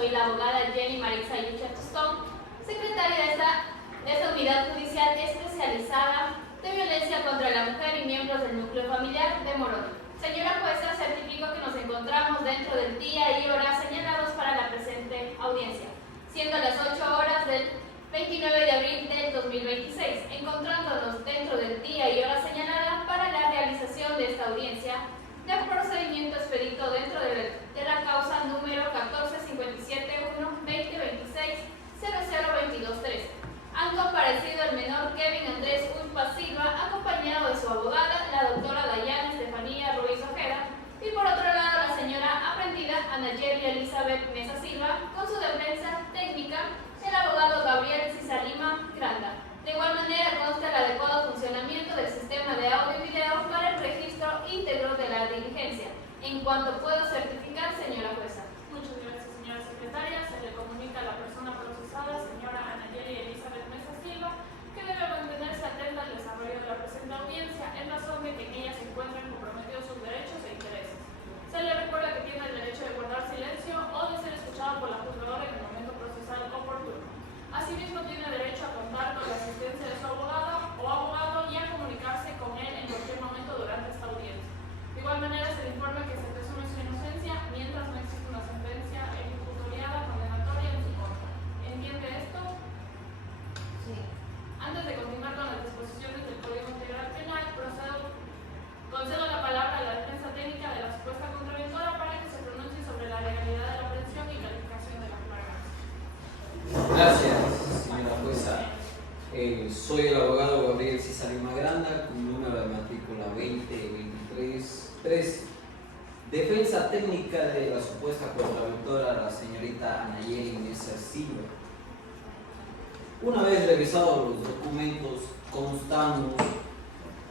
soy la abogada Jenny Maritza Yucha Tostón, secretaria de esta unidad judicial especializada de violencia contra la mujer y miembros del núcleo familiar de Morón. Señora jueza, certifico que nos encontramos dentro del día y hora señalados para la presente audiencia, siendo las 8 horas del 29 de abril del 2026, encontrándonos dentro del día y hora señalada para la realización de esta audiencia de procedimiento expedito dentro de la causa número 14571-2026-00223. Han comparecido el menor Kevin Andrés Ulpa Silva, acompañado de su abogada, la doctora Dayana Estefanía Ruiz Ojeda, y por otro lado la señora aprendida Anayeli Elizabeth Mesa Silva, con su defensa técnica, el abogado Gabriel Cisalima Granda. De igual manera consta el adecuado funcionamiento del sistema de audio y video para el registro íntegro de la diligencia. En cuanto puedo certificar, señora jueza. Muchas gracias, señora secretaria. Se le comunica a la persona procesada, señora Anayeli Elizabeth Mesa Silva, que debe mantenerse atenta al desarrollo de la presente audiencia en razón de que en ella se encuentran comprometidos sus derechos e intereses. Se le recuerda que tiene el derecho de guardar silencio o de ser escuchado por la juzgadora en el momento procesal oportuno. Asimismo, tiene derecho a contar con la asistencia de su abogada o abogado y a comunicarse con él en cualquier momento durante esta audiencia. De igual manera, se le informa que se presume su inocencia mientras no existe una sentencia ejecutoriada condenatoria en su contra. ¿Entiende esto? Sí. Antes de continuar con las disposiciones del Código Integral Penal, concedo la palabra a la defensa técnica de la supuesta contraventora para que se pronuncie sobre la legalidad de la aprehensión y calificación de la flagrancia. Gracias, señora jueza. Soy el abogado Gabriel Cisalima Granda, con número de matrícula 2023-13. Defensa técnica de la supuesta contraventora, la señorita Anayeli Mesa Silva. Una vez revisados los documentos, constamos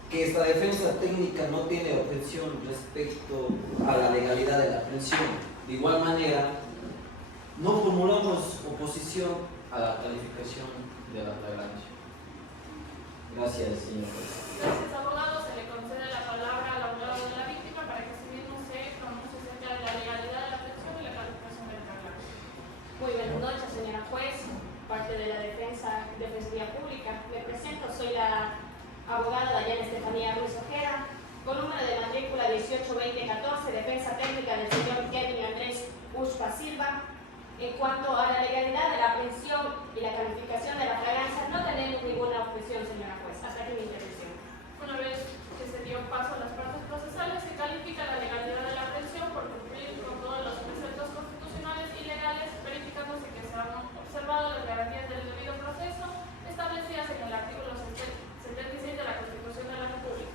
que esta defensa técnica no tiene objeción respecto a la legalidad de la aprehensión. De igual manera, no formulamos oposición a la calificación de la flagrancia. Gracias, señor juez. Gracias, abogado. Se le concede la palabra al abogado de la víctima para que asimismo se pronuncie acerca de la legalidad de la aprehensión y la calificación de la flagrancia. Muy buenas noches, señora juez, parte de la Defensoría Pública. Me presento, soy la abogada Dayana Estefanía Ruiz Ojeda, con número de matrícula 182014, defensa técnica del señor Kevin Andrés Ulpa Silva. En cuanto a la legalidad de la aprehensión y la calificación de la flagrancia, no tenemos ninguna objeción, señora juez. Hasta aquí mi intervención. Una vez que se dio paso a las partes procesales, se califica la legalidad de la aprehensión por cumplir con todos los preceptos constitucionales y legales, verificándose que se han observado las garantías del debido proceso establecidas en el artículo 76 de la Constitución de la República.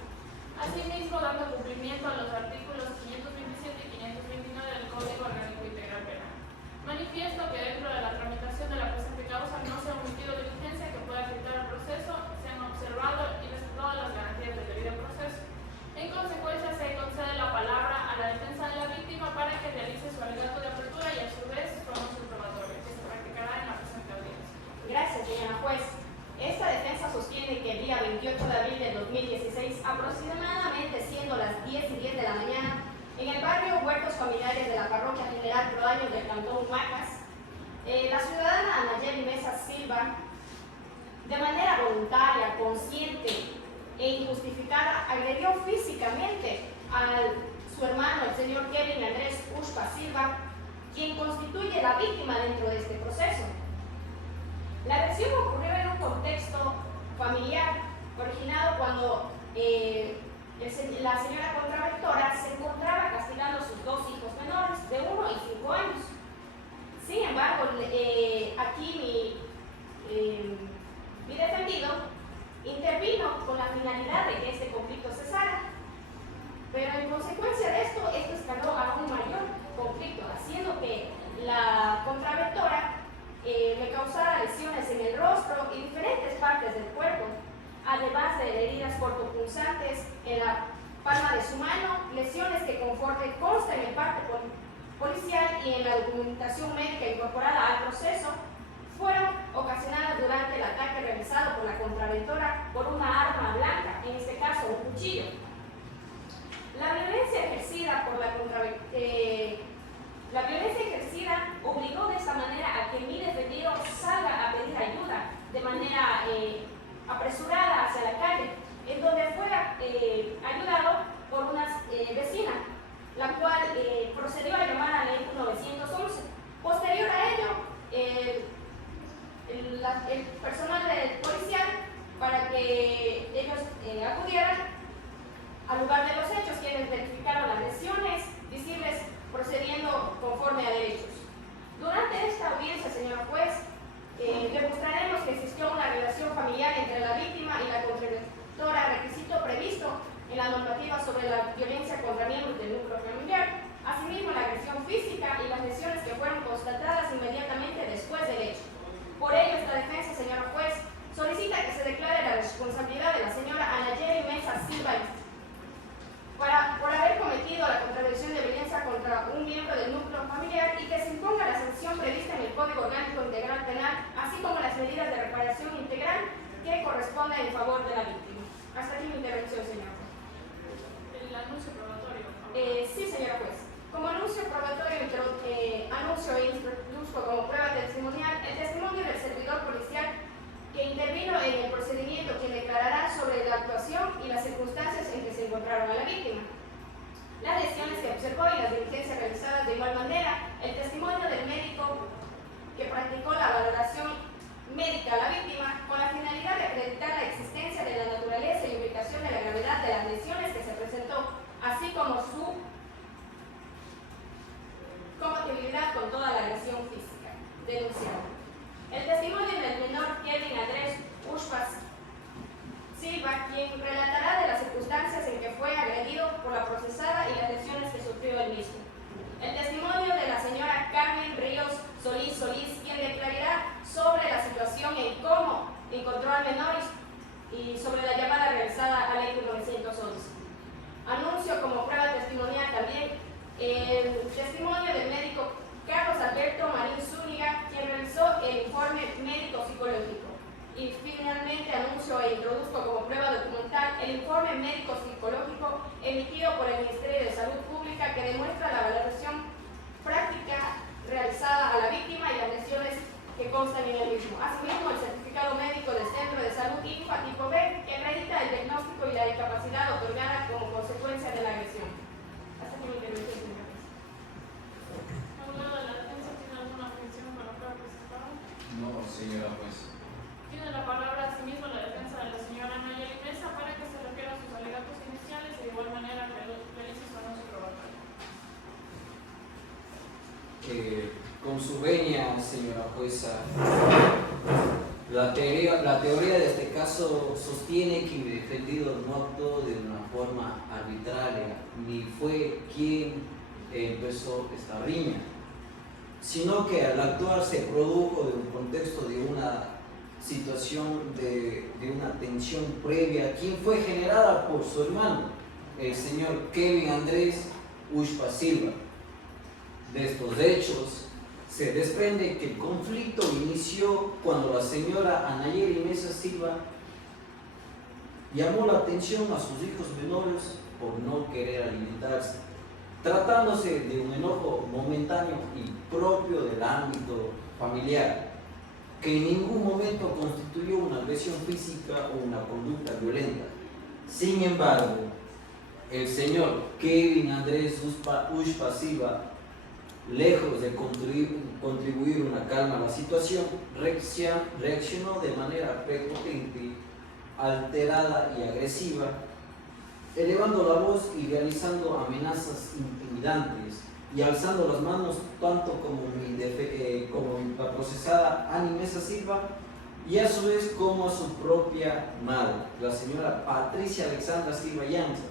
Asimismo, dando cumplimiento a los artículos 527 y 529 del Código Orgánico Integral Penal. Manifiesto que dentro de la tramitación de la presente causa no se ha omitido diligencia que pueda afectar al proceso, se han observado y respetado las garantías del debido proceso. En consecuencia, se concede la palabra a la defensa de la víctima para que realice su alegato de apertura y a su vez pronuncie el probatorio, que se practicará en la presente audiencia. Gracias, señora juez. Esta defensa sostiene que el día 28 de abril del 2016, aproximadamente siendo las 10:10 de la mañana, en el barrio Huertos Familiares de la Parroquia General Proaño del Cantón Huacas, la ciudadana Anayeli Mesa Silva, de manera voluntaria, consciente e injustificada, agredió físicamente a su hermano, el señor Kevin Andrés Ulpa Silva, quien constituye la víctima dentro de este proceso. La agresión ocurrió en un contexto familiar, originado cuando la señora contraventora se encontraba castigando a sus dos hijos menores, de 1 y 5 años. Sin embargo, aquí mi defendido intervino con la finalidad de que este conflicto cesara. Pero en consecuencia de esto escaló a un mayor conflicto, haciendo que la contraventora le causara lesiones en el rostro y diferentes partes del cuerpo, además de heridas cortopunzantes en la palma de su mano, lesiones que conforme consta en el parte policial y en la documentación médica incorporada al proceso, fueron ocasionadas durante el ataque realizado por la contraventora por una arma blanca, en este caso un cuchillo. La violencia ejercida obligó de esta apresurada hacia la calle, en donde fue ayudado por una vecina, la cual procedió a llamar a la 911. Posterior a ello, el personal policial, para que ellos acudieran al lugar de los hechos, quienes verificaron las lesiones visibles procediendo conforme a derechos. Durante esta audiencia, señor juez, demostraremos que existió una relación familiar entre la víctima y la contraventora, requisito previsto en la normativa sobre la violencia contra miembros del núcleo familiar. Asimismo, la agresión física y las lesiones que fueron constatadas inmediatamente después del hecho. Por ello, esta defensa, señor juez, solicita que se declare la responsabilidad de la señora Anayeli Mesa Silva por haber cometido la contravención de violencia contra un miembro del núcleo familiar y que se imponga la sanción prevista en el Código Orgánico Integral Penal, así como las medidas de reparación integral que correspondan en favor de la víctima. Hasta aquí mi intervención, señor juez. El anuncio probatorio. Sí, señora juez. Como anuncio probatorio, anuncio e introduzco como prueba testimonial el testimonio del servidor policial que intervino en el procedimiento, quien declarará sobre la actuación y las circunstancias en que se encontraron a la víctima, las lesiones que observó y las diligencias realizadas. De igual manera, el testimonio del médico que practicó la valoración médica a la víctima con la finalidad de acreditar la existencia de la naturaleza y ubicación de la gravedad de las lesiones que se presentó, así como su compatibilidad con toda la agresión física denunciada. El testimonio del menor Kevin Andrés Ushpas Silva, quien relatará de las circunstancias en que fue agredido por la procesada y las lesiones que sufrió él mismo. El testimonio de la señora Carmen Ríos Solís, quien declarará sobre la situación en cómo encontró al menor y sobre la llamada realizada a la ley 911. Anuncio como prueba testimonial también el testimonio del médico Carlos Alberto Marín Zúñiga, quien realizó el informe médico-psicológico. Y finalmente anuncio e introduzco como prueba documental el informe médico-psicológico emitido por el Ministerio de Salud Pública, que demuestra la valoración práctica realizada a la víctima y las lesiones que constan en el mismo. Asimismo, el certificado médico del Centro de Salud INFA tipo B, que acredita el diagnóstico y la discapacidad otorgada como consecuencia de la agresión. Hasta aquí mi intervención, señor juez. ¿Abogado de la defensa tiene alguna objeción con la prueba presentada? No, señora juez. Tiene la palabra asimismo la defensa de la señora Nayeli Mesa para que se refiera a sus alegatos iniciales y de igual manera realice su anuncio probatorio. Con su venia, señora jueza, la teoría de este caso sostiene que mi defendido no actuó de una forma arbitraria, ni fue quien empezó esta riña, sino que al actuar se produjo de un contexto de una situación de una tensión previa, quien fue generada por su hermano, el señor Kevin Andrés Ushpas Silva. De estos hechos se desprende que el conflicto inició cuando la señora Anayeli Mesa Silva llamó la atención a sus hijos menores por no querer alimentarse, tratándose de un enojo momentáneo y propio del ámbito familiar, que en ningún momento constituyó una agresión física o una conducta violenta. Sin embargo, el señor Kevin Andrés Ushpas Silva, lejos de contribuir una calma a la situación, reaccionó de manera prepotente, alterada y agresiva, elevando la voz y realizando amenazas intimidantes y alzando las manos tanto como la procesada Ani Mesa Silva y a su vez como a su propia madre, la señora Patricia Alexandra Silva Llanza.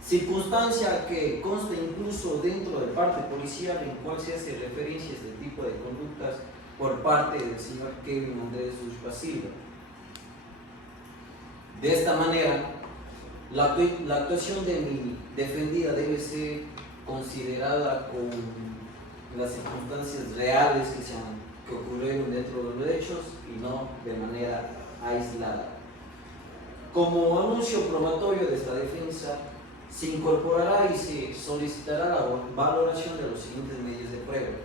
Circunstancia que consta incluso dentro del parte policial, en cual se hace referencia a este tipo de conductas por parte del señor Kevin Andrés Ushpas Silva. De esta manera, la actuación de mi defendida debe ser considerada con las circunstancias reales que ocurrieron dentro de los hechos y no de manera aislada. Como anuncio probatorio de esta defensa, se incorporará y se solicitará la valoración de los siguientes medios de prueba.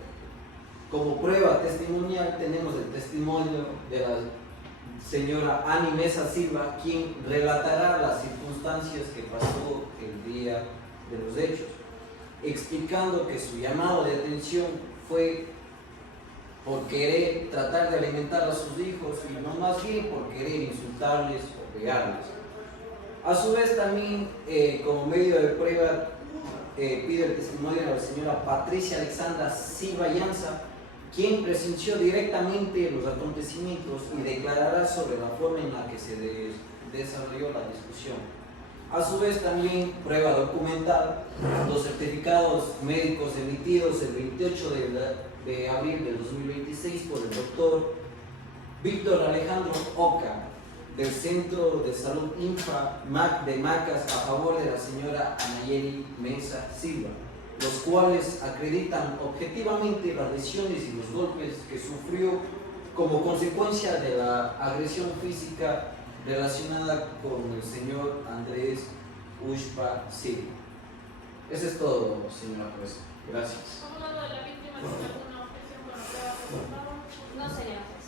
Como prueba testimonial tenemos el testimonio señora Ani Mesa Silva, quien relatará las circunstancias que pasó el día de los hechos, explicando que su llamado de atención fue por querer tratar de alimentar a sus hijos y no más bien por querer insultarles o pegarles. A su vez también como medio de prueba pide el testimonio de la señora Patricia Alexandra Silva Llanza, quien presenció directamente los acontecimientos y declarará sobre la forma en la que se desarrolló la discusión. A su vez también prueba documental los certificados médicos emitidos el 28 de abril del 2026 por el doctor Víctor Alejandro Oca del Centro de Salud Infra de Macas a favor de la señora Anayeli Mesa Silva, los cuales acreditan objetivamente las lesiones y los golpes que sufrió como consecuencia de la agresión física relacionada con el señor Andrés Ushpa Silva. Eso es todo, señora jueza. Gracias. Abogado de la víctima, ¿tiene alguna objeción con la prueba presentada? No, señora juez.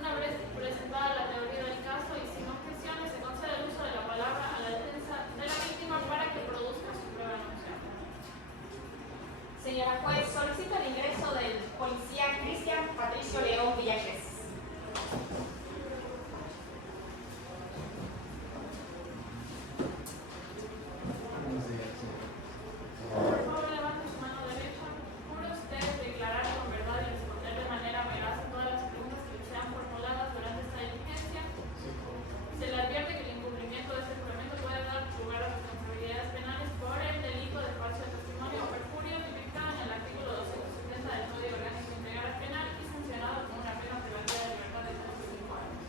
Una vez presentada la teoría del caso y sin objeciones, se concede el uso de la palabra a la defensa de la víctima para que produzca su prueba anunciada. Señora juez, solicito el ingreso del policía Cristian Patricio León Villajes. Por favor, levante su mano derecha. ¿Jura usted declarar con verdad y responder de manera veraz a todas las preguntas que le sean formuladas durante esta diligencia? Se le advierte que el incumplimiento de este juramento puede dar lugar a responsabilidades penales por el delito de falso de testimonio o perjurio tipificado en el artículo 270 del Código Orgánico Integral Penal y sancionado con una pena privativa de libertad de 35 años.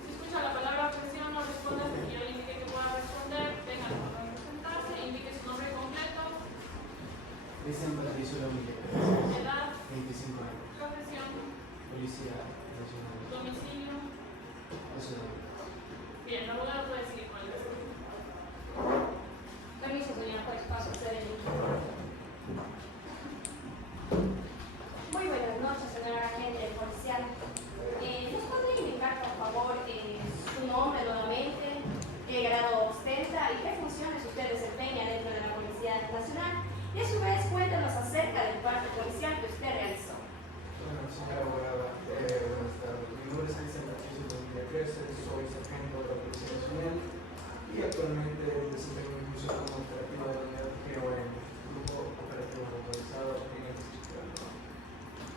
Si escucha la palabra objeción, no responda hasta que yo le indique que pueda responder. Tenga la honor de presentarse, indique su nombre completo, Cristian Patricio León Villajes, edad, 25 años, profesión, Policía Nacional, domicilio. Nacional. Bien, la abogada puede seguir con el caso. Permiso, señora juez, paso a hacer el Muy buenas noches, señora agente policial. ¿Nos podría indicar, por favor, su nombre nuevamente, qué grado ostenta y qué funciones usted desempeña dentro de la Policía Nacional? Y a su vez, cuéntanos acerca del parte policial que usted realizó. Bueno, señora abogada, buenas tardes. Mi nombre es Cristian Patricio León Villajes, soy sargento de la Policía Nacional y actualmente desempeño mi función como operativo de la unidad GEO en el Grupo Operativo Motorizado en el Distrito del Norte.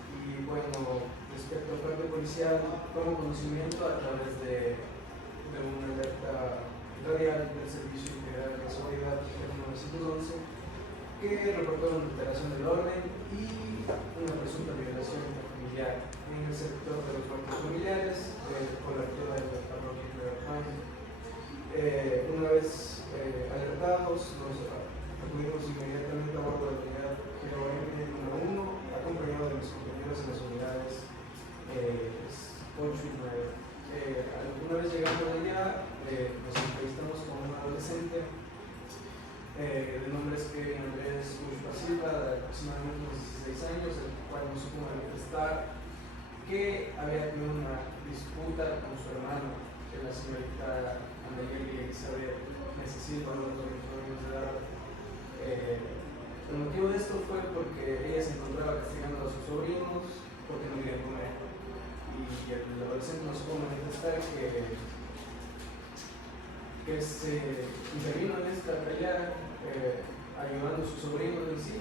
Y bueno, respecto al parte policial, tomo conocimiento a través de una alerta radial del Servicio Integral de Seguridad del 911 que reportó una alteración del orden y una presunta violación intrafamiliar en el sector de los cuartos familiares del colectivo de la parroquia de Vermont. Una vez alertados, nos acudimos inmediatamente a bordo de la unidad GOM 1, acompañado de mis compañeros en las unidades 8 y 9. Una vez llegando allá, nos entrevistamos con un adolescente el nombre es que Andrés Ushpa Silva, de aproximadamente unos 16 años, el cual nos supo manifestar que había tenido una disputa con su hermano, que la señorita Anayeli Elizabeth Mesa Silva, de 22 años de edad. El motivo de esto fue porque ella se encontraba castigando a sus sobrinos porque no querían comer. Y el adolescente nos supo manifestar que se intervino en esta pelea ayudando a su sobrino en sí,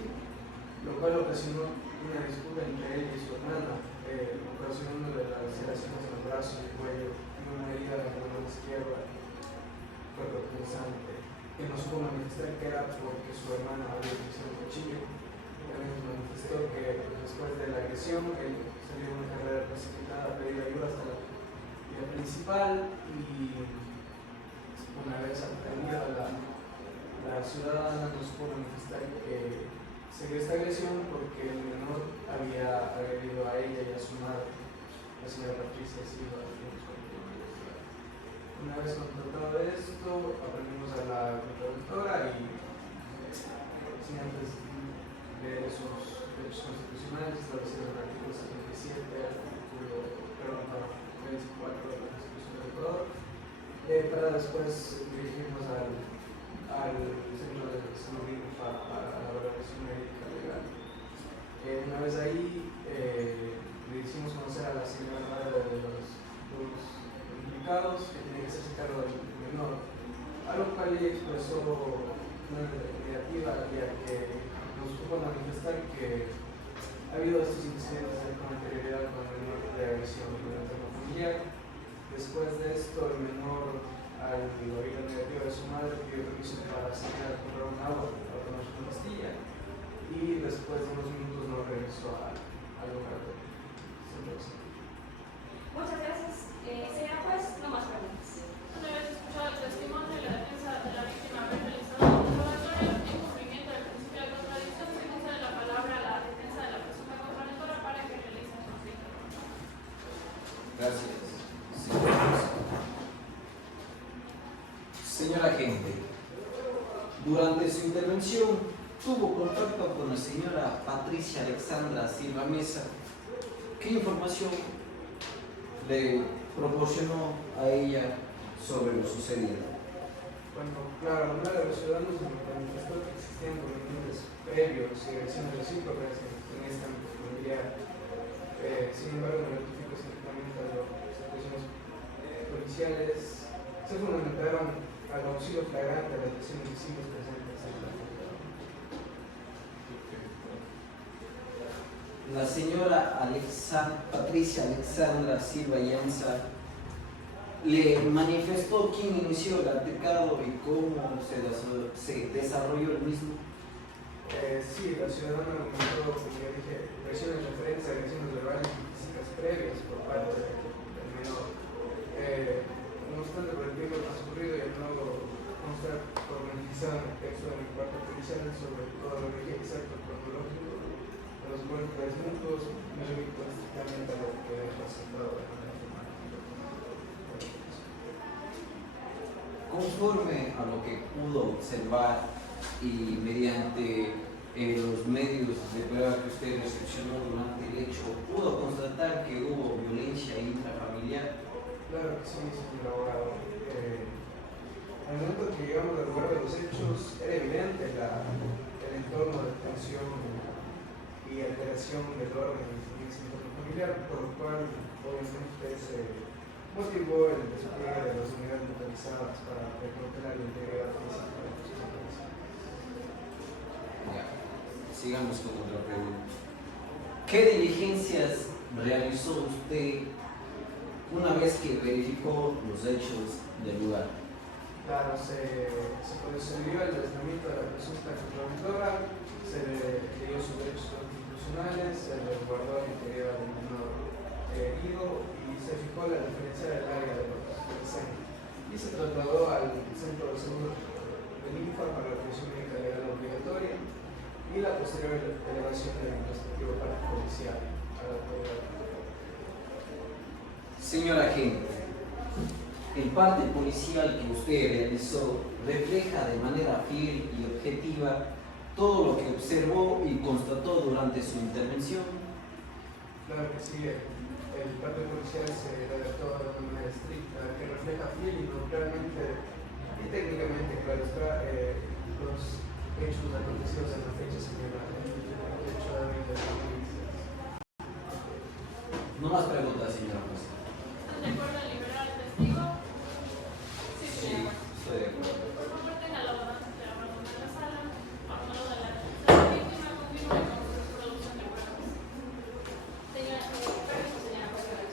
lo cual ocasionó una disputa entre ella y su hermana, ocasionándole las laceraciones en los brazos y el cuello y una herida en la mano izquierda punzante, que nos supo manifestar que era porque su hermana había utilizado un cuchillo. También nos manifestó que después de la agresión él salió en una carrera precipitada a pedir ayuda hasta la vía principal y una vez aprendida la ciudadana nos pudo manifestar que se dio esta agresión porque el menor había agredido a ella y a su madre, la señora Patricia Silva. Una vez constatado esto, aprendimos a la traductora y sin antes leer esos derechos constitucionales establecidos en el artículo 77, artículo, perdón, 24 de la Constitución del Ecuador, para después dirigirnos al Centro de Salud para la valoración médica legal. Una vez ahí, le hicimos conocer a la señora madre de los implicados que tenía que hacerse cargo del menor, a lo cual ella expresó una negativa, ya que nos supo manifestar que ha habido estos incidentes con anterioridad con el menor de agresión durante la familiar. Después de esto, el menor, al oír la negativa de su madre, pidió permiso para salir a comprar un agua para tomar una pastilla, y después de unos minutos no regresó al lugar de sentencia. Muchas gracias. Señora juez, no más preguntas. Una vez escuchado el testimonio y la defensa de la víctima haber realizado un interrogatorio en cumplimiento del principio de contradicción, se concede la palabra a la defensa de la persona contraventora para que realice su interrogatorio. Gracias, señor juez. Señora agente, durante su intervención tuvo contacto con la señora Patricia Alexandra Silva Mesa. ¿Qué información le proporcionó a ella sobre lo sucedido? Bueno, claro, la de los ciudadanos manifestó que existían convenientes previos y agresiones recíprocas en esta familiar. Sin embargo, en el notifico exactamente a las actuaciones policiales se fundamentaron al auxilio flagrante de las lesiones visibles presentes en la familia. La señora Patricia Alexandra Silva Llanza le manifestó quién inició el altercado y cómo se desarrolló el mismo. Sí, la ciudadana comentó, como ya dije, presiones referentes a agresiones verbales y físicas previas por parte del menor. No obstante, por el tiempo transcurrido y el no constar organizado en el texto del parte policial sobre todo lo que exacto cronológico de los golpes mutuos, me remito estrictamente a lo que es presentado en la semana. Conforme a lo que pudo observar y mediante los medios de prueba que usted recepcionó durante el hecho, ¿pudo constatar que hubo violencia intrafamiliar? Claro que sí, señor abogado. Al momento que llegamos al lugar de los hechos, era evidente el entorno de tensión y alteración del orden en ese entorno familiar, por lo cual obviamente se motivó el despliegue de las unidades motorizadas para precautelar la integridad física de los ciudadanos. Sigamos con otra pregunta. ¿Qué diligencias realizó usted una vez que verificó los hechos del lugar? Claro, se procedió al aislamiento de la presunta contraventora, se le dio sus derechos constitucionales, se le resguardó la integridad del menor herido y se fijó la diferencia del área de los presentes. Y se trasladó al centro de salud del INFA para la atención médica legal obligatoria y la posterior elevación del respectivo parte policial a la autoridad. Señor agente, el parte policial que usted realizó refleja de manera fiel y objetiva todo lo que observó y constató durante su intervención. Claro que sí, el parte policial se redactó de una manera estricta que refleja fiel y neutralmente y técnicamente, claro está, los hechos acontecidos en la fecha señalada, el 8 de abril de 2016. No más preguntas, señora juez. ¿Están de acuerdo en liberar al testigo? Sí, señora. Estoy de acuerdo. Por favor, tenga la abogada de la mano en la sala. A modo de la defensa de la víctima, continúe con su producción de pruebas. Señora, permiso, señora juez.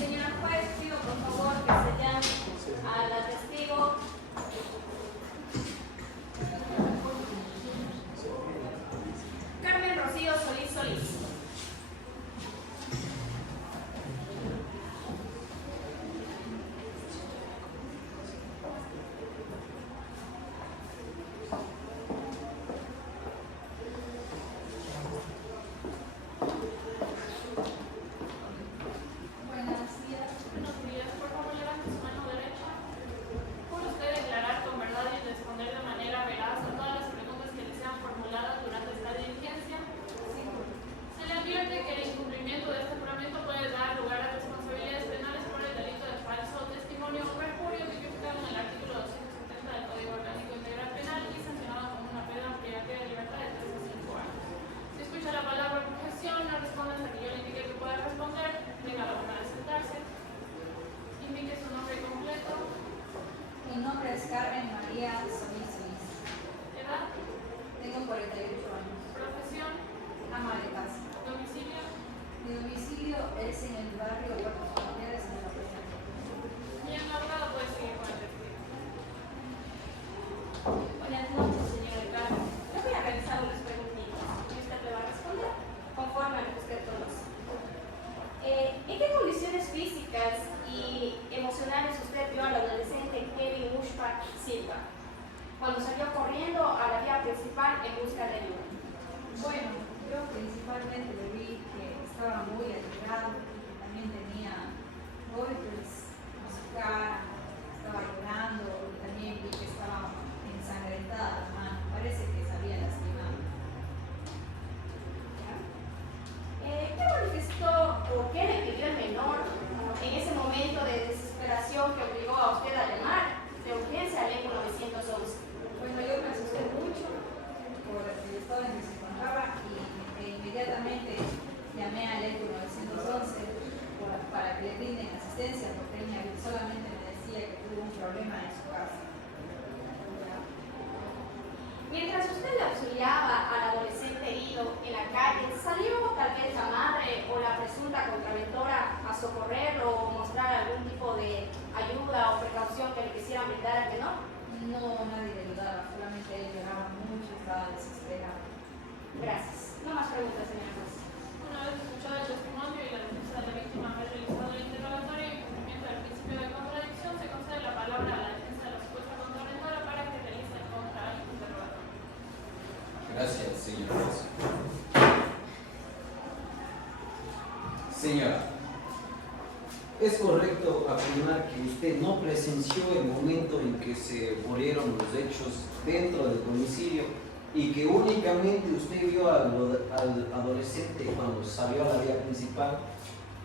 Señora juez, pido por favor que se llame a la testigo. Carmen Rocío Solís Solís. Carmen María Solís. edad, Tengo 48 años. profesión, Ama de casa. domicilio, Mi domicilio es en el barrio Huertos Familiares en la región. bien abogado, puede seguir con el testigo. Buenas noches, señora Carmen. Le voy a realizar unas preguntitas y usted le va a responder conforme a lo que usted conoce. ¿En qué condiciones físicas y emocionales usted vio al adolescente Kevin Ushpa Silva cuando salió corriendo a la vía principal en busca de ayuda? Bueno, yo principalmente le vi que estaba muy alterado, que también tenía golpes en su cara, estaba llorando y también vi que estaba ensangrentada la mano. Parece que se había lastimado. ¿Qué manifestó o qué le pidió el menor en ese momento de desesperación que obligó a usted a llamar de urgencia al ECO 911? Bueno, yo me asusté mucho por el estado en que se encontraba e inmediatamente llamé al ECO 911 para que le brinden asistencia porque él solamente me decía que tuvo un problema en su casa. Mientras usted le auxiliaba al adolescente herido en la calle, ¿salió tal vez la madre o la presunta contraventora a socorrerlo o mostrar algún tipo de ayuda o precaución que le quisieran brindar al menor? No, nadie le ayudaba, solamente él lloraba mucho, estaba desesperado. Gracias. No más preguntas, señora juez. Una vez escuchado el testimonio y la defensa de la víctima haber realizado el interrogatorio y en cumplimiento del principio de contradicción, se concede la palabra a la defensa de la supuesta contraventora para que realice el contrainterrogatorio. Gracias, señor juez. Señora, ¿Es correcto afirmar que usted no presenció el momento en que se ocurrieron los hechos dentro del domicilio y que únicamente usted vio al adolescente cuando salió a la vía principal?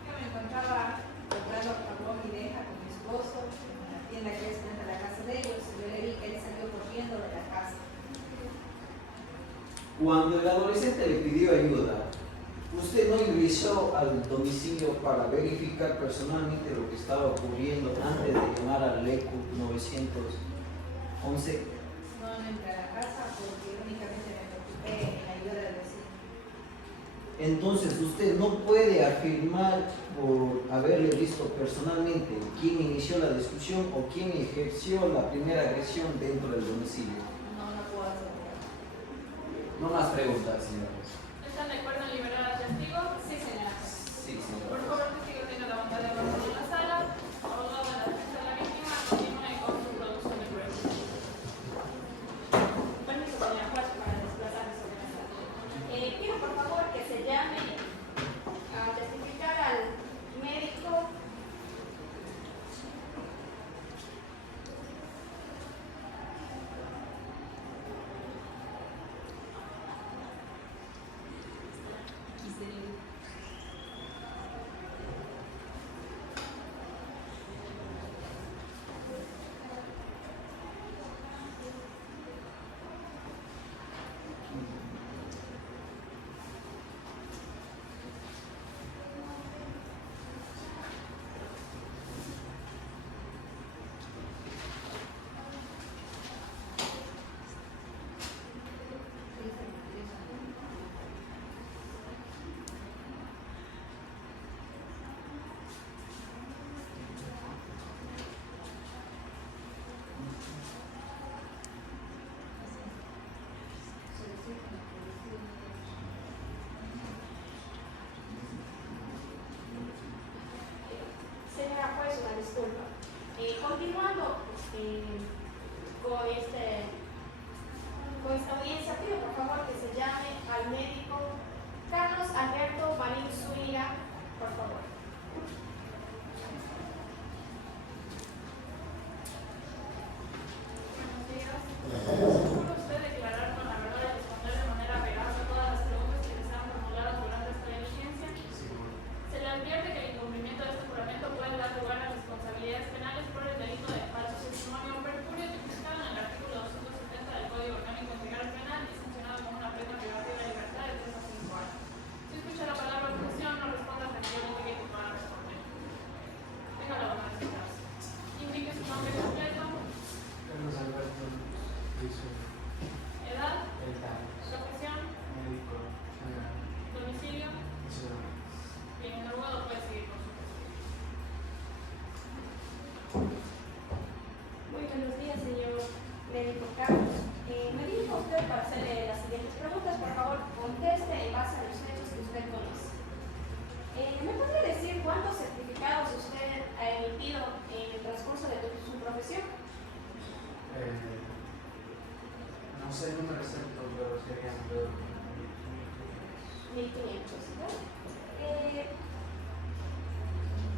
Yo me encontraba comprando jabón y deja con mi esposo en la tienda que es frente a la casa de ellos y yo le vi que él salió corriendo de la casa. Cuando el adolescente le pidió ayuda, ¿usted no ingresó al domicilio para verificar personalmente lo que estaba ocurriendo antes de llamar al ECO 911? No entré a la casa porque únicamente me preocupé en la ayuda del vecino. Entonces usted no puede afirmar por haberle visto personalmente quién inició la discusión o quién ejerció la primera agresión dentro del domicilio. No puedo asegurar. No más preguntas, señores. ¿Están de acuerdo en liberar al testigo? Sí, señora. Sí, Por señor. favor, testigo tenga la bondad de avanzar en la sala. Abogado de la defensa de la víctima, continúe con su producción de pruebas. Permiso, señora juez, para desplazarme sobre la sala. Pido por favor que se llame a testificar al médico Buenos días, señor médico Carlos. Me dirijo a usted para hacerle las siguientes preguntas. Por favor, conteste en base a los hechos que usted conoce. ¿Me podría decir cuántos certificados usted ha emitido en el transcurso de su profesión? No sé el número exacto, pero serían 1500, ¿no?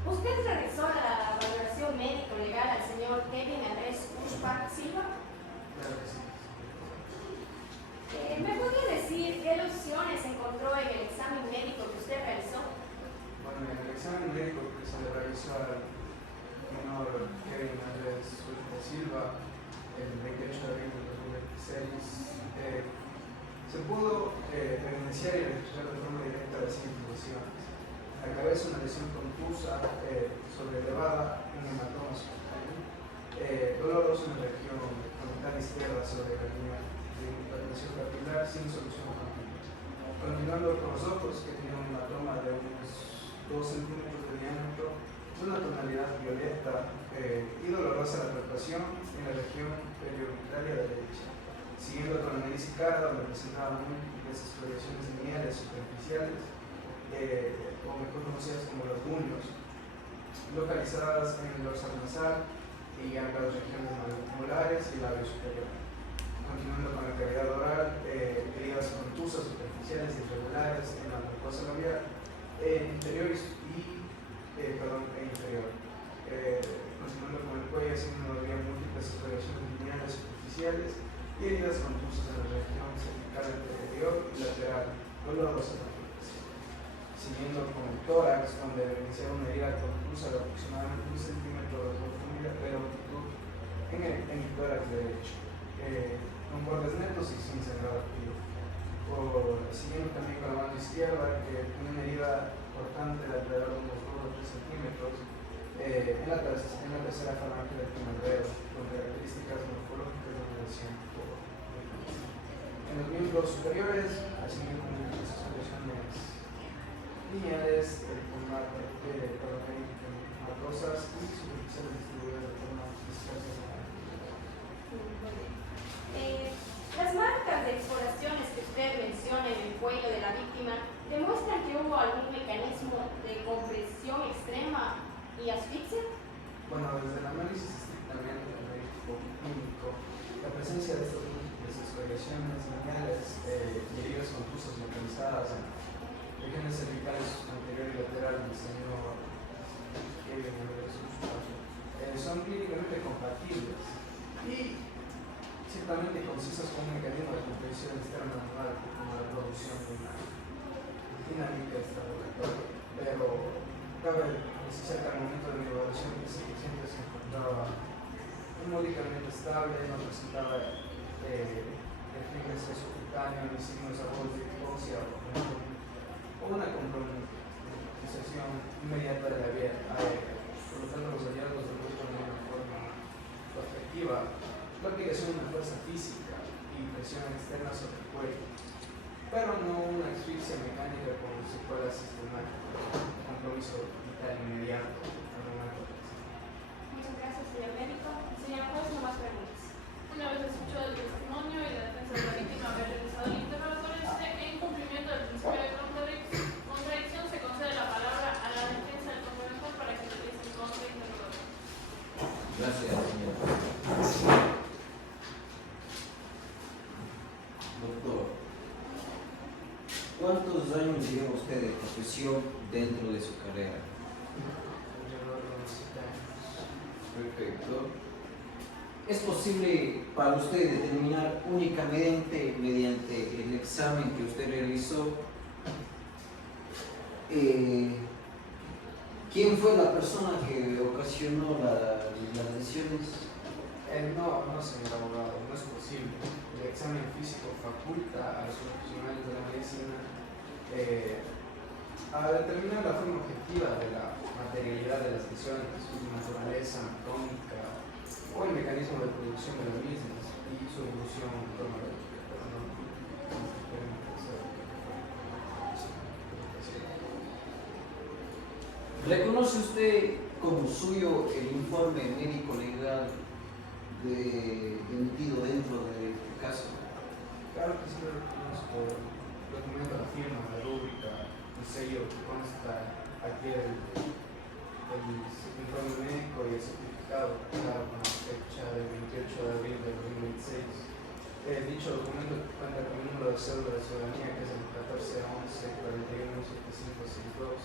¿Usted realizó la valoración médico-legal al señor Kevin Andrés Ushpa Silva? Claro que sí. ¿Me podría decir qué opciones encontró en el examen médico que usted realizó? Bueno, en el examen médico que se le realizó al menor Kevin Andrés Ushpa Silva el 28 de abril de 2026, se pudo evidenciar y registrar de forma directa las informaciones. La cabeza, una lesión contusa, sobrelevada, un hematoma doloroso en la región frontal izquierda sobre la línea de implantación capilar sin solución continua. Continuando con los ojos, que tenían un hematoma de unos 2 centímetros de diámetro, de una tonalidad violeta y dolorosa la palpación en la región periorbitaria derecha. Siguiendo con la nariz y cara, donde presentaba múltiples exploraciones lineales superficiales, o mejor conocidas como los buños, localizadas en el dorsal nasal y ambas regiones molares y labio superior. Continuando con la cavidad oral, heridas contusas superficiales irregulares en la mucosa labial interior e inferior. Continuando con el cuello, haciendo había múltiples exploraciones lineales superficiales y heridas contusas en la región cervical inferior y lateral, dolorosas. Siguiendo con el tórax, donde evidenciaba una herida contusa de aproximadamente 1 centímetro de profundidad de longitud en el tórax derecho, con bordes netos y sin sangrado activo. Siguiendo también con la mano izquierda, que tiene una herida cortante de alrededor de unos 2 o 3 centímetros en la tercera falange del primer dedo, con características morfológicas de una lesión. En los miembros superiores, asimismo con múltiples expresiones lineales, hematosas y superficiales distribuidas de forma dispersa. Las marcas de exploraciones que usted menciona en el cuello de la víctima demuestran que hubo algún mecanismo de compresión extrema y asfixia. Bueno, desde el análisis estrictamente médico clínico, la presencia de estas múltiples exploraciones lineales y heridas contusas localizadas en regiones cervicales anterior y lateral del señor Kevin Andrés Ushpa son clínicamente compatibles y ciertamente concisas con un mecanismo de compresión externa normal como la producción de una dinámica extrarrelatoria. Pero cabe precisar que al momento de mi evaluación ese paciente se encontraba módicamente estable, no presentaba reflejos subcutáneos ni signos agudos de hipoxia o una comprometización inmediata de la vía aérea. Por lo tanto, los hallazgos del grupo de una forma prospectiva la aplicación de una fuerza física y presión externa sobre el cuello, pero no una asfixia mecánica con secuelas sistemáticas, compromiso vital inmediato. Muchas gracias, señor médico. Señor juez, no más preguntas. Una vez escuchado el testimonio y la defensa de la víctima haber realizado el interrogatorio, en cumplimiento del principio de contradicción, se concede la palabra a la defensa del contraventor para que realice el contrainterrogatorio. Gracias, señor. Doctor, ¿cuántos años lleva usted de profesión dentro de su carrera? Perfecto. ¿Es posible para usted determinar únicamente mediante el examen que usted realizó quién fue la persona que ocasionó las lesiones? No, señor abogado, no es posible. El examen físico faculta a los profesionales de la medicina a determinar la forma objetiva de la materialidad de las lesiones, su naturaleza anatómica o el mecanismo de producción de las mismas y su evolución cronológica. ¿Reconoce usted como suyo el informe médico legal emitido dentro de tu caso? Claro que sí lo reconozco. El documento, la firma, la rúbrica, el sello que consta aquí el informe médico y el certificado, claro, con la fecha del 28 de abril de 2026. Dicho documento cuenta con el número de cédula de ciudadanía, que es el 1411-41-7562,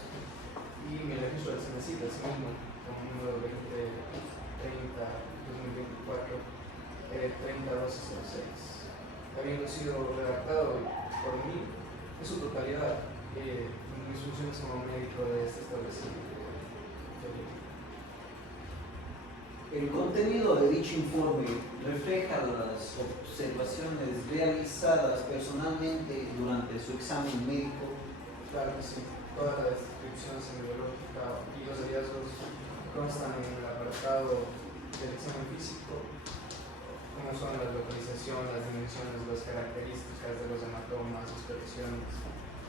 y mi registro del CENESID, así mismo, con el número 2030-2024, 301206. Habiendo sido redactado por mí en su totalidad, mis funciones como médico de este establecimiento. El contenido de dicho informe refleja las observaciones realizadas personalmente durante su examen médico. Claro que sí, toda la descripción semiológica y los hallazgos constan en el apartado del examen físico, como son la localización, las dimensiones, las características de los hematomas, expresiones,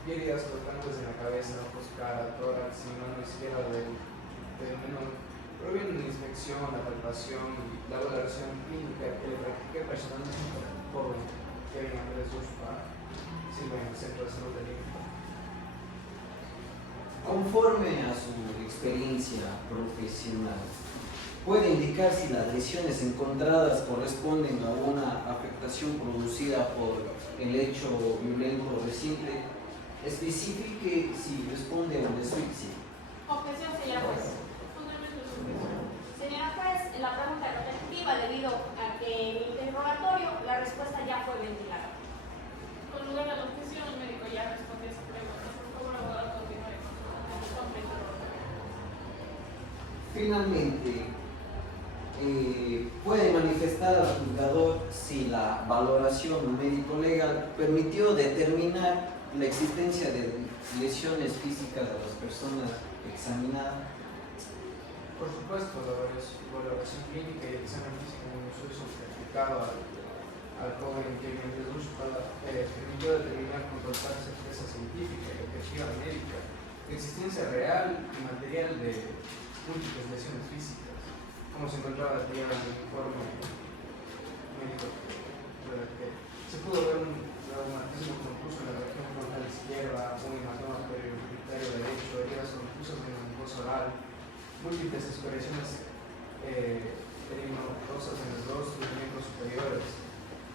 y heridas flotantes en la cabeza, ojos, cara, tórax y mano izquierda del menor. Proviene la inspección, la palpación y la valoración clínica que le practiqué personalmente con el joven Kevin Andrés Ushpa, sirve en el Centro de Salud de Lima. Conforme a su experiencia profesional, puede indicar si las lesiones encontradas corresponden a una afectación producida por el hecho violento reciente. Especifique si responde a una asfixia. Objeción, señora juez. Señora juez, en la pregunta repetitiva, debido a que en mi interrogatorio la respuesta ya fue ventilada. Con lugar a la objeción, el médico ya respondió a esa pregunta. Por favor, abogado, continúe con su interrogatorio. Finalmente, puede manifestar al juzgador si la valoración médico-legal permitió determinar la existencia de lesiones físicas de las personas examinadas. Por supuesto, la valoración clínica y el examen físico minucioso certificado al joven Kevin Andrés Ushpa permitió determinar con total certeza científica y objetiva médica la existencia real y material de múltiples lesiones físicas, como se encontraba detallado en el informe médico que se pudo ver un traumatismo contuso en la región frontal izquierda, un hematoma periurgitario derecho, heridas confusas en la mucosa oral, múltiples escoriaciones perineumosas en el rostro y miembros superiores,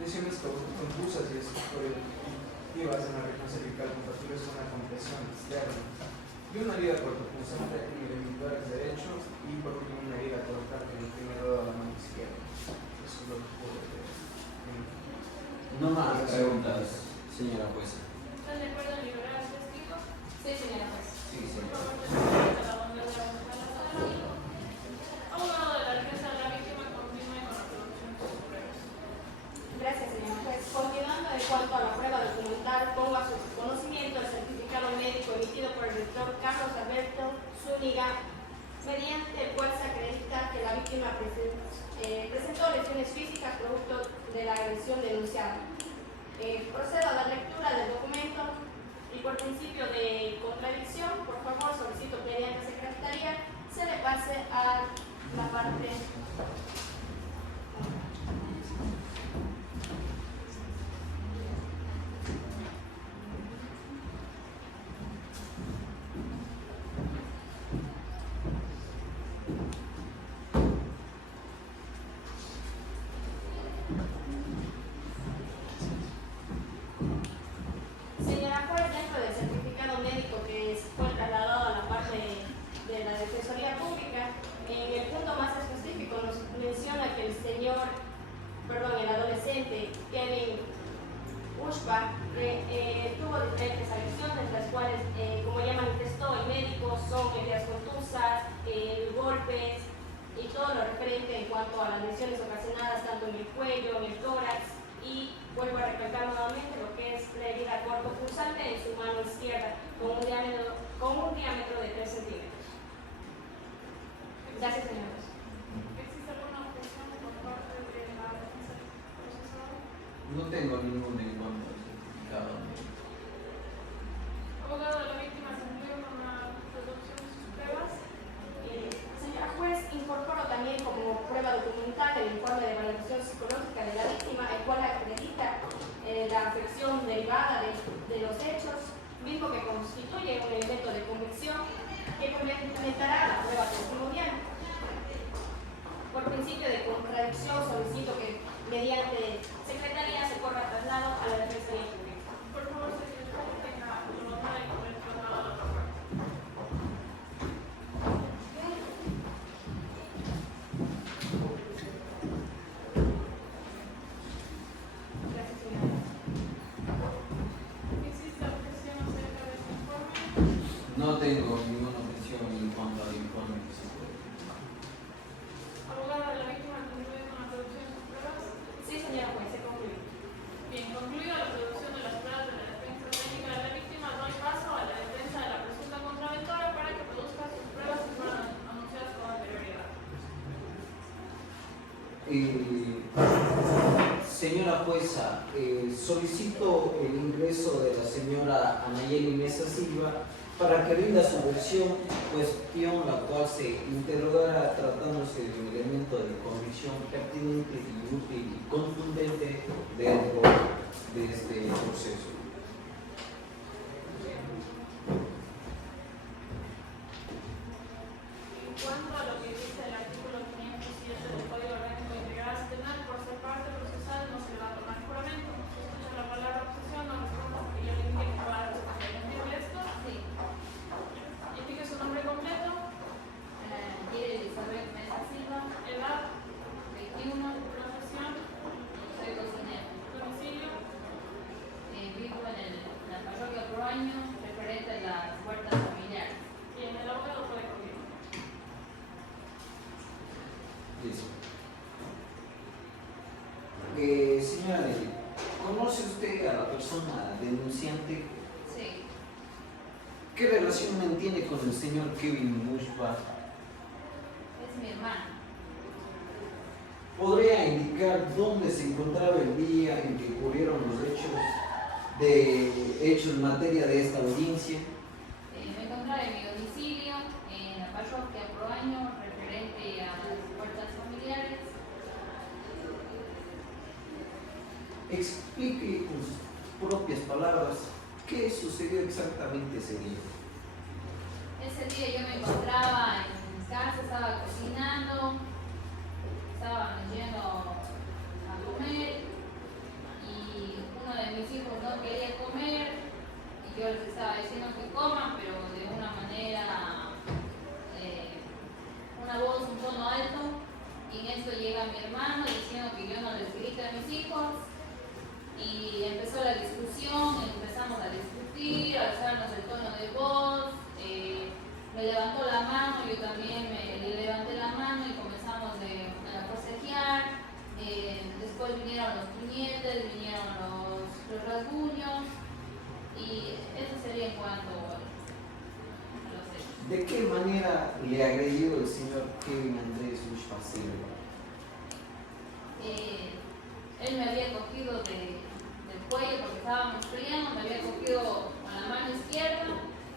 lesiones confusas y escoriativas en la región cervical compatibles con la compresión externa, y una herida cortopulsante en el hemitórax derecho, y por último una herida cortante en el primer dedo de la mano izquierda. Eso es lo que puedo ver. No más preguntas, señora jueza. ¿Están de acuerdo en liberar al testigo? Sí, señora juez. Sí, Por señora. favor, presente la bondad de la abogado de la defensa de la víctima, continúe con la producción de sus pruebas. Gracias, señora juez. Continuando en cuanto a la prueba documental, pongo a su conocimiento el certificado médico emitido por el doctor Carlos Alberto Zúñiga, mediante el cual se acredita que la víctima presentó lesiones físicas producto de la agresión denunciada. Procedo a la lectura del documento y por principio de contradicción, por favor, solicito que mediante secretaría se le pase a la parte. Señora juez, dentro del certificado médico que fue trasladado a la parte de la Defensoría Pública, en el punto más específico nos menciona que el adolescente Kevin Ushpa tuvo diferentes agresiones, las cuales, como ya manifestó el médico, son heridas contusas, golpes y todo lo referente en cuanto a las lesiones ocasionadas tanto en el cuello, en el tórax, y vuelvo a recalcar nuevamente lo que es la herida cortopulsante en su mano izquierda con un diámetro de 3 centímetros. Gracias, señores. ¿Existe alguna objeción por parte de la defensa del procesado? No tengo ningún en cuanto al certificado médico. Abogado de la víctima, ¿se cumplió con la reducción de sus pruebas? Señora juez, incorporo también como prueba documental total del informe de valoración psicológica de la víctima, el cual acredita la afección derivada de los hechos, mismo que constituye un elemento de convicción que complementará la prueba testimonial. Por principio de contradicción, solicito que mediante Secretaría se corra traslado a la Defensoría Pública. Por favor, secretario, tenga la honor de comer traslado a la otra parte. Gracias, señora. ¿Existe objeción acerca de este informe? No tengo ninguna objeción en cuanto al informe que se puede. Abogada de la víctima, ¿concluye con la producción de sus pruebas? Sí, señora juez, se concluye. Bien, concluido la producción de las pruebas de la defensa técnica de la víctima, doy paso a la defensa de la presunta contraventora para que produzca sus pruebas que fueron anunciadas con anterioridad. Señora jueza, solicito el ingreso de la señora Anayeli Mesa Silva para que rinda su versión, cuestión la cual se interrogará tratándose de un elemento de convicción pertinente y útil y contundente dentro de este proceso. En cuanto a lo que dice el artículo 507 del Código Orgánico Integral Penal, por ser parte procesal no se le va a tomar juramento. Se escucha la palabra objeción, no responda porque yo le indique que va a responder esto. Sí. Indique su nombre completo, Quiere Elizabeth Mesa Silva, edad, 21, profesión, soy cocinera. domicilio. Vivo en la parroquia Proaño, referente a las huertas familiares. Bien, el abogado puede continuar. Listo. Señora Nelly, ¿conoce usted a la persona denunciante? Sí. ¿Qué relación mantiene con el señor Kevin Mushba? Es mi hermano. ¿Podría indicar dónde se encontraba el día en que ocurrieron los hechos en materia de esta audiencia? Me encontraba en mi domicilio, en la parroquia Proaño, referente a las huertas familiares. Explique con sus propias palabras qué sucedió exactamente ese día. Ese día yo me encontraba en mi casa, estaba cocinando, estábamos yendo a comer y uno de mis hijos no quería comer y yo les estaba diciendo que coman, pero de una manera, una voz un tono alto, y en eso llega mi hermano diciendo que yo no les grite a mis hijos y empezó la discusión, empezamos a discutir, a alzarnos el tono de voz. Me levantó la mano, yo también le levanté la mano y comenzamos a forcejear. Después vinieron los puñetes, vinieron los rasguños y eso sería en cuanto a los hechos. ¿De qué manera le agredió el señor Kevin Andrés Mushba Silva? Él me había cogido del cuello porque estábamos peleando, me había cogido con la mano izquierda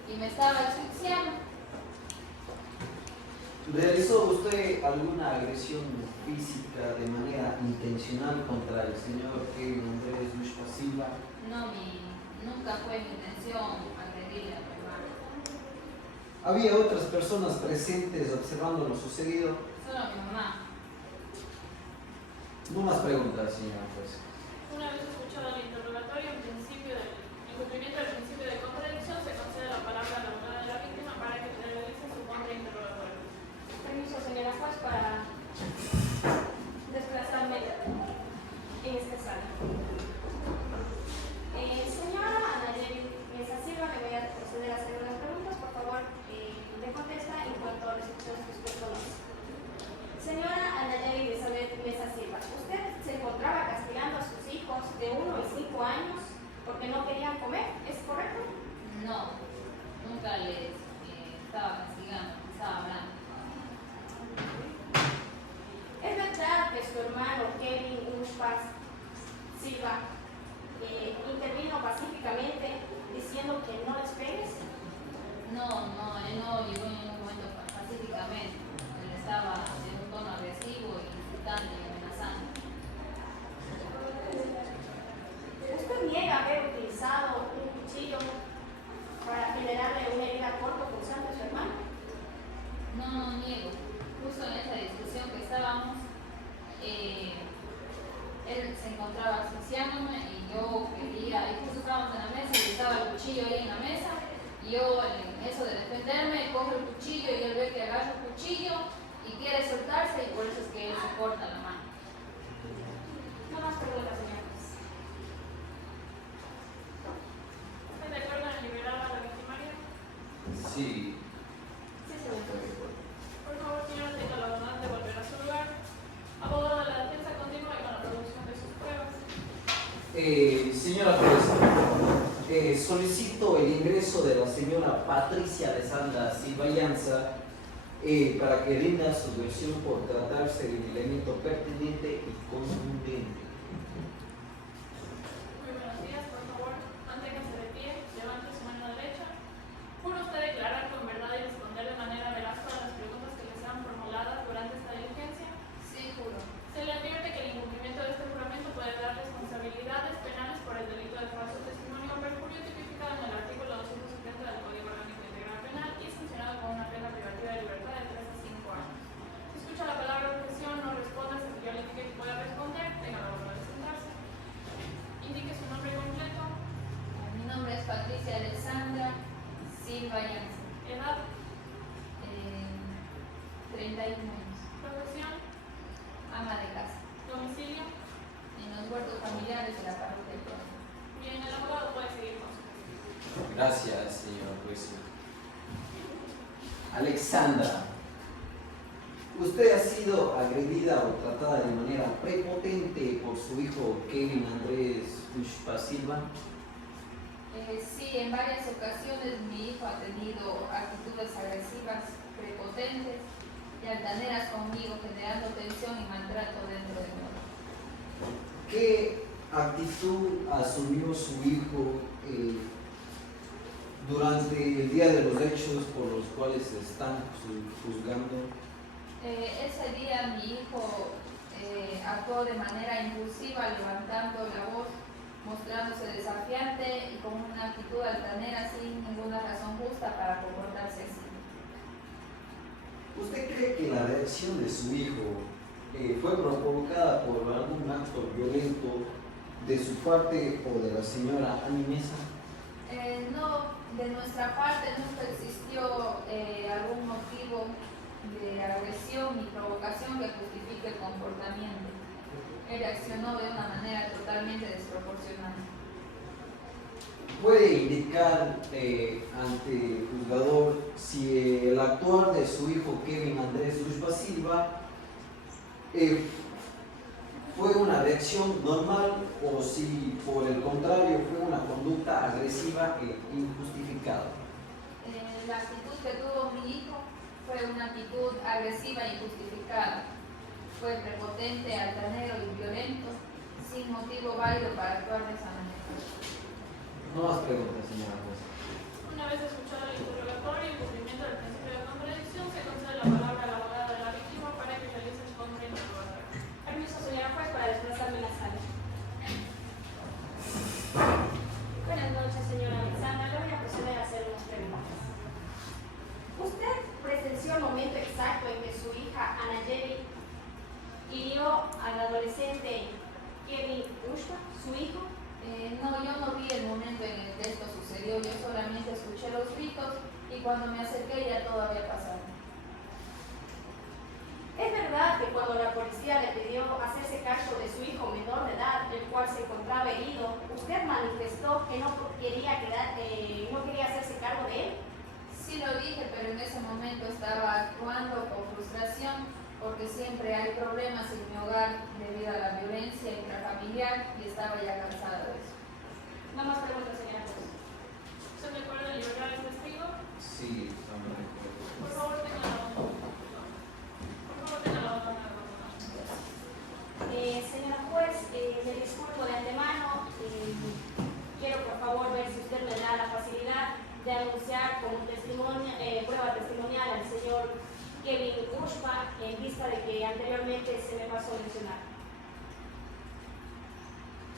y me estaba asfixiando. ¿Realizó usted alguna agresión física de manera intencional contra el señor Kevin Andrés Mushba Silva? No, nunca fue mi intención agredirle a mi hermano. ¿Había otras personas presentes observando lo sucedido? Solo mi mamá. No más preguntas, señora juez. Una vez escuchado el interrogatorio, en cumplimiento del principio de contradicción, se concede la palabra a la abogada de la víctima para que realice su contrainterrogatorio. Permiso, señora juez, para desplazarme en esta sala. Señora Anayeli Mesa Silva, le voy a proceder a hacer unas preguntas. Por favor, me contesta en cuanto a las opciones que usted conoce. Señora Anayeli Elizabeth Mesa Silva, ¿usted se encontraba castigando a sus hijos de 1 y 5 años porque no querían comer? ¿Es correcto? No, nunca les estaba castigando, estaba hablando. ¿Es verdad que su hermano Kevin Mushba Silva intervino pacíficamente diciendo que no les pegues? No, él no llegó en ningún momento pacíficamente. Él estaba en un tono agresivo y insultando y amenazando. ¿Usted niega haber utilizado un cuchillo para generarle una herida cortopunzante a su hermano? No, no niego. Justo en esa discusión que estábamos, él se encontraba asfixiándome y yo quería, y justo estábamos en la mesa y estaba el cuchillo ahí en la mesa, y yo en eso de defenderme cojo el cuchillo y él ve que agarra el cuchillo y quiere soltarse y por eso es que él se corta la mano. No más preguntas, señores. ¿Están de acuerdo en liberar a la victimaria? Sí, Sí, señor. estoy de acuerdo. Por favor, señora, tenga la bondad de volver a su lugar. Abogado de la defensa, continúe con la producción de sus pruebas. Señora jueza, solicito el ingreso de la señora Patricia Alessandra Silva Llanza para que rinda su versión por tratarse de un elemento pertinente y contundente. Muy buenos días, por favor, manténgase de pie, levante su mano derecha. ¿Jura usted declarar con verdad y responder de manera veraz todas las preguntas que le sean formuladas durante esta diligencia? Sí, juro. Se le advierte que el incumplimiento de este juramento puede dar responsabilidades penales por el delito de falso testimonio o perjurio tipificado en el artículo 270 del Código Orgánico Integral Penal y sancionado con una pena privativa de libertad de 3 a 5 años. Si escucha la palabra objeción, no responda hasta que yo le indique que pueda responder, tenga la voluntad de sentarse. Indique su nombre completo, Mi nombre es Patricia Alessandra Silva Llanza. edad, 31 años. profesión, Ama de casa. domicilio. En los huertos familiares de la parroquia del Pueblo. Bien, el abogado puede seguir con su gestión. Gracias, señor juez. Alexandra, usted ha sido agredida o tratada de manera prepotente por su hijo Kevin Andrés Ushpa Silva. Sí, en varias ocasiones mi hijo ha tenido actitudes agresivas, prepotentes y altaneras conmigo, generando tensión y maltrato dentro de mí. ¿Qué actitud asumió su hijo durante el día de los hechos por los cuales se están juzgando? Ese día mi hijo actuó de manera impulsiva, levantando la voz, mostrándose desafiante y con una actitud altanera sin ninguna razón justa para comportarse así. ¿Usted cree que la reacción de su hijo fue provocada por algún acto violento de su parte o de la señora Animesa? No, de nuestra parte nunca existió algún motivo de agresión ni provocación que justifique el comportamiento. Él reaccionó de una manera totalmente desproporcionada. ¿Puede indicar ante el juzgador si el actuar de su hijo Kevin Andrés Ushpa Silva fue una reacción normal o si por el contrario fue una conducta agresiva e injustificada? La actitud que tuvo mi hijo fue una actitud agresiva e injustificada. Fue prepotente, altanero y violento, sin motivo válido para actuar de esa manera. No más preguntas, señora jueza. Una vez escuchado el interrogatorio y el cumplimiento del principio de contradicción, se concede la palabra a la abogada de la víctima para que realice el contrainterrogatorio. Permiso, señora juez, para desplazarme en la sala. Buenas noches, señora Alexandra. Le voy a proceder a hacer unas preguntas. ¿Usted presenció el momento exacto en que su hija Anayeli hirió al adolescente Kevin Ushpa, su hijo? No, yo no vi el momento en el que esto sucedió, yo solamente escuché los gritos y cuando me acerqué ya todo había pasado. ¿Es verdad que cuando la policía le pidió hacerse cargo de su hijo menor de edad, el cual se encontraba herido, usted manifestó que no quería hacerse cargo de él? Sí lo dije, pero en ese momento estaba actuando con frustración porque siempre hay problemas en mi hogar debido a la violencia intrafamiliar y estaba ya cansada de eso. No más preguntas, señora juez. ¿Usted de acuerdo en liberar al testigo? Sí, estamos de acuerdo. Por favor, tenga la bondad. Por favor, tenga la bondad de responder. Señora juez, le disculpo de antemano. Quiero por favor ver si usted me da la facilidad de anunciar como prueba testimonial al señor Kevin Ushpa, en vista de que anteriormente se me pasó a mencionar.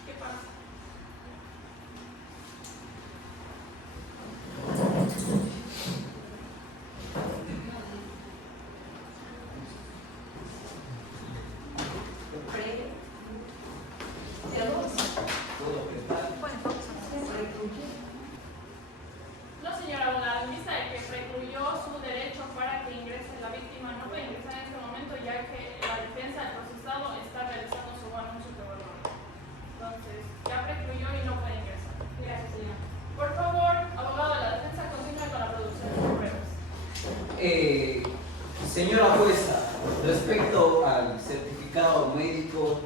¿Qué pasa? ¿Puedo prestar? No, señora abogada, en vista de que precluyó su derecho para que ingrese la víctima, no puede ingresar en este momento ya que la defensa del procesado está realizando su anuncio de valor. Entonces, ya precluyó y no puede ingresar. Gracias, señora. Por favor, abogado de la defensa, continúe con la producción de pruebas. Señora jueza, respecto al certificado médico,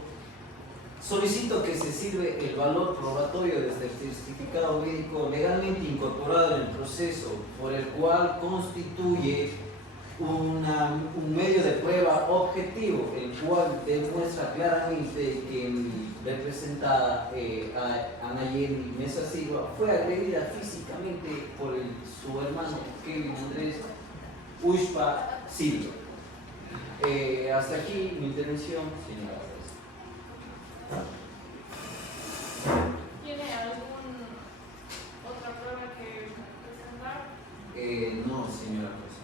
solicito que se sirve el valor probatorio desde el certificado médico legalmente incorporado en el proceso, por el cual constituye un medio de prueba objetivo, el cual demuestra claramente que mi representada Anayeli Mesa Silva fue agredida físicamente por su hermano Kevin Andrés Ushpa Silva. Hasta aquí mi intervención, señora jueza. ¿Tiene alguna otra prueba que presentar? No, señora jueza.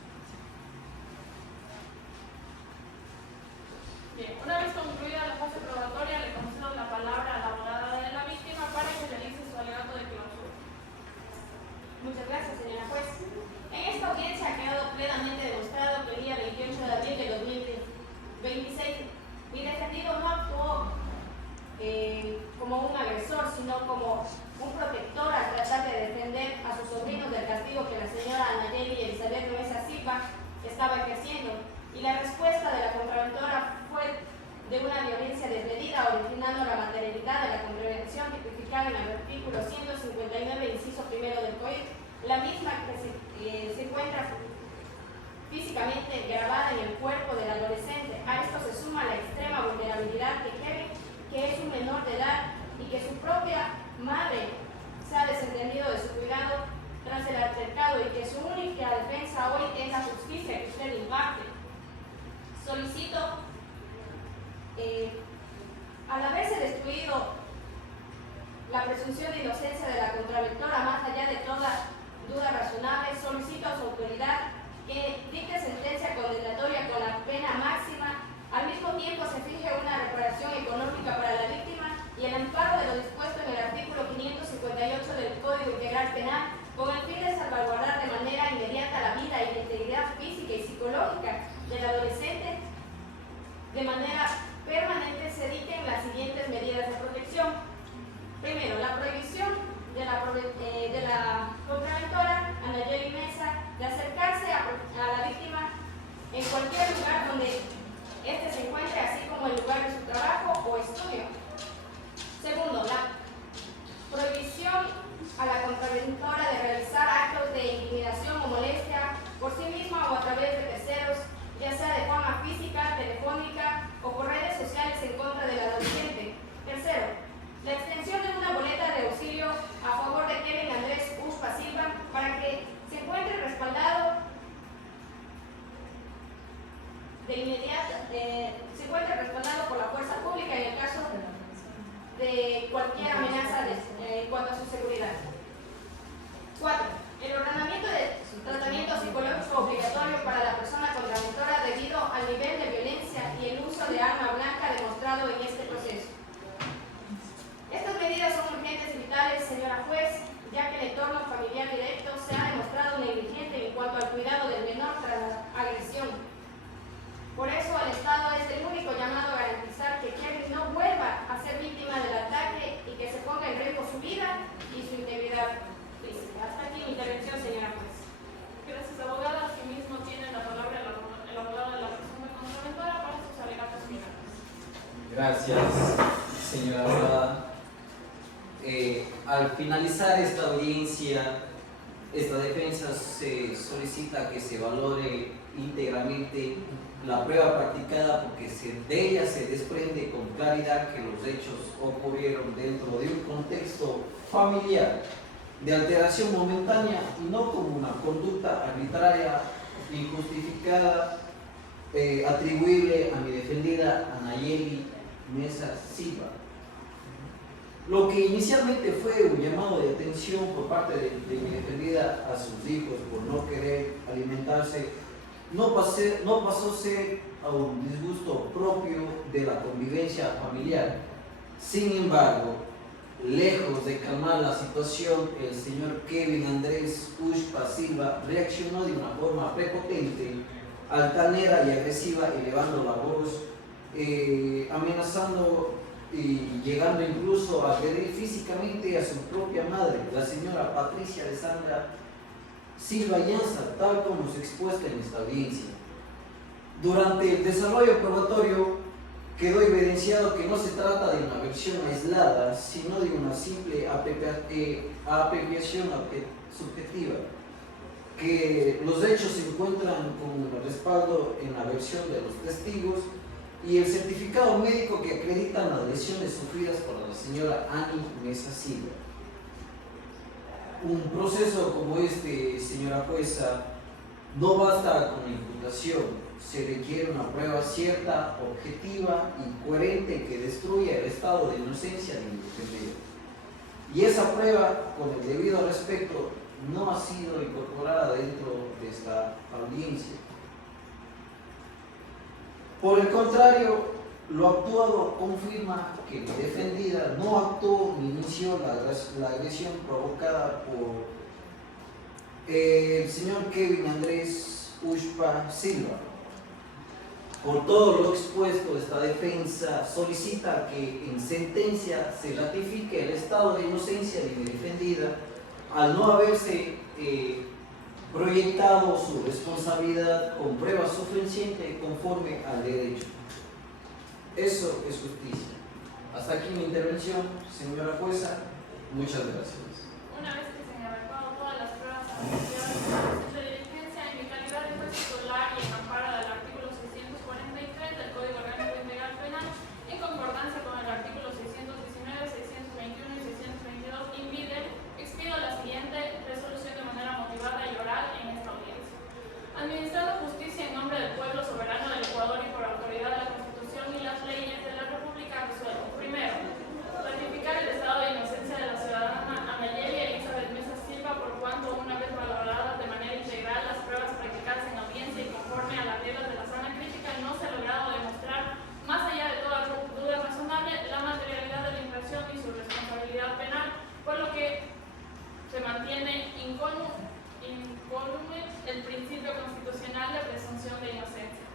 Bien, una vez concluida la fase probatoria, le concedo la palabra a la abogada de la víctima para que realice su alegato de clausura. Muchas gracias, señora juez. En esta audiencia ha quedado plenamente demostrado que el día 28 de abril de 2026 mi defendido no actuó como un agresor, sino como un protector al tratar de defender a sus sobrinos del castigo que la señora Anayeli Elizabeth Mesa Silva estaba ejerciendo. Y la respuesta de la contraventora fue de una violencia desmedida, originando la materialidad de la contravención tipificada en el artículo 159, inciso primero del Código, la misma que se encuentra físicamente grabada en el cuerpo del adolescente. A esto se suma la extrema vulnerabilidad que Kevin, que es un menor de edad y que su propia madre se ha desentendido de su cuidado tras el altercado y que su única defensa hoy es la justicia que usted imparte. Solicito, al haberse destruido la presunción de inocencia de la contraventora, más allá de toda duda razonable, solicito a su autoridad que dicte sentencia condenatoria con la pena máxima. Al mismo tiempo se fije una reparación económica para la víctima y el amparo de lo dispuesto en el artículo 558 del Código Integral Penal, con el fin de salvaguardar de manera inmediata la vida y la integridad física y psicológica del adolescente. De manera permanente se dicten las siguientes medidas de protección. Primero, la prohibición de la contraventora Anayeli Mesa de acercarse a la víctima en cualquier lugar donde éste se encuentre, así como el lugar de su trabajo o estudio. Segundo, la prohibición a la contraventora de realizar actos de intimidación o molestia por sí misma o a través de terceros, ya sea de forma física, telefónica o por redes sociales en contra del adolescente. Tercero, la extensión de una boleta de auxilio a favor de Kevin Andrés Ushpa Silva para que se encuentre respaldado de inmediato, se encuentre respaldado por la fuerza pública en el caso de cualquier amenaza en cuanto a su seguridad. 4. El ordenamiento de tratamiento psicológico obligatorio para la persona contraventora debido al nivel de violencia y el uso de arma blanca demostrado en este proceso. Estas medidas son urgentes y vitales, señora juez, ya que el entorno familiar directo se ha demostrado negligente en cuanto al cuidado del menor tras la agresión. Por eso el Estado es el único llamado a garantizar que Kevin no vuelva a ser víctima del ataque y que se ponga en riesgo su vida y su integridad física. Hasta aquí mi intervención, señora juez. Gracias, abogada. Asimismo, tiene la palabra el abogado de la persona contraventora para sus alegatos finales. Gracias, señora abogada. Al finalizar esta audiencia, esta defensa se solicita que se valore íntegramente la prueba practicada porque de ella se desprende con claridad que los hechos ocurrieron dentro de un contexto familiar de alteración momentánea y no como una conducta arbitraria, injustificada atribuible a mi defendida Anayeli Mesa Silva. Lo que inicialmente fue un llamado de atención por parte de mi defendida a sus hijos por no querer alimentarse, no pasó a ser a un disgusto propio de la convivencia familiar. Sin embargo, lejos de calmar la situación, el señor Kevin Andrés Ushpa Silva reaccionó de una forma prepotente, altanera y agresiva, elevando la voz, amenazando y llegando incluso a agredir físicamente a su propia madre, la señora Patricia de Sandra Silva Llanza, tal como se expuesta en esta audiencia. Durante el desarrollo probatorio quedó evidenciado que no se trata de una versión aislada, sino de una simple apreciación subjetiva, que los hechos se encuentran con respaldo en la versión de los testigos y el certificado médico que acreditan las lesiones sufridas por la señora Ani Mesa Silva. Un proceso como este, señora jueza, no basta con la imputación, se requiere una prueba cierta, objetiva y coherente que destruya el estado de inocencia del defendido. Y esa prueba, con el debido respeto, no ha sido incorporada dentro de esta audiencia. Por el contrario, lo actuado confirma que mi defendida no actuó ni inició la agresión provocada por el señor Kevin Andrés Ushpa Silva. Por todo lo expuesto, esta defensa solicita que en sentencia se ratifique el estado de inocencia de mi defendida al no haberse proyectado su responsabilidad con pruebas suficientes conforme al derecho. Eso es justicia. Hasta aquí mi intervención, señora jueza. Muchas gracias. Una vez que se han adecuado todas las pruebas anteriores de diligencia, en mi calidad de juez titular y en amparo del artículo 643 del Código Orgánico Integral Penal, en concordancia con el artículo 619, 621 y 622 INVIDE, expido la siguiente resolución de manera motivada y oral en esta audiencia. Administrando justicia en nombre del pueblo soberano del Ecuador y por autoridad de la Constitución y las leyes de la República, resuelvo: primero, ratificar el estado de inocencia de la ciudadana Anayeli Elizabeth Mesa Silva, por cuanto, una vez valoradas de manera integral las pruebas practicadas en audiencia y conforme a las reglas de la sana crítica, no se ha logrado demostrar, más allá de toda duda razonable, la materialidad de la infracción y su responsabilidad penal, por lo que se mantiene incólume el principio constitucional de presunción de inocencia.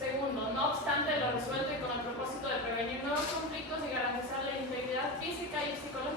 Segundo, no obstante lo resuelto y con el propósito de prevenir nuevos conflictos y garantizar la integridad física y psicológica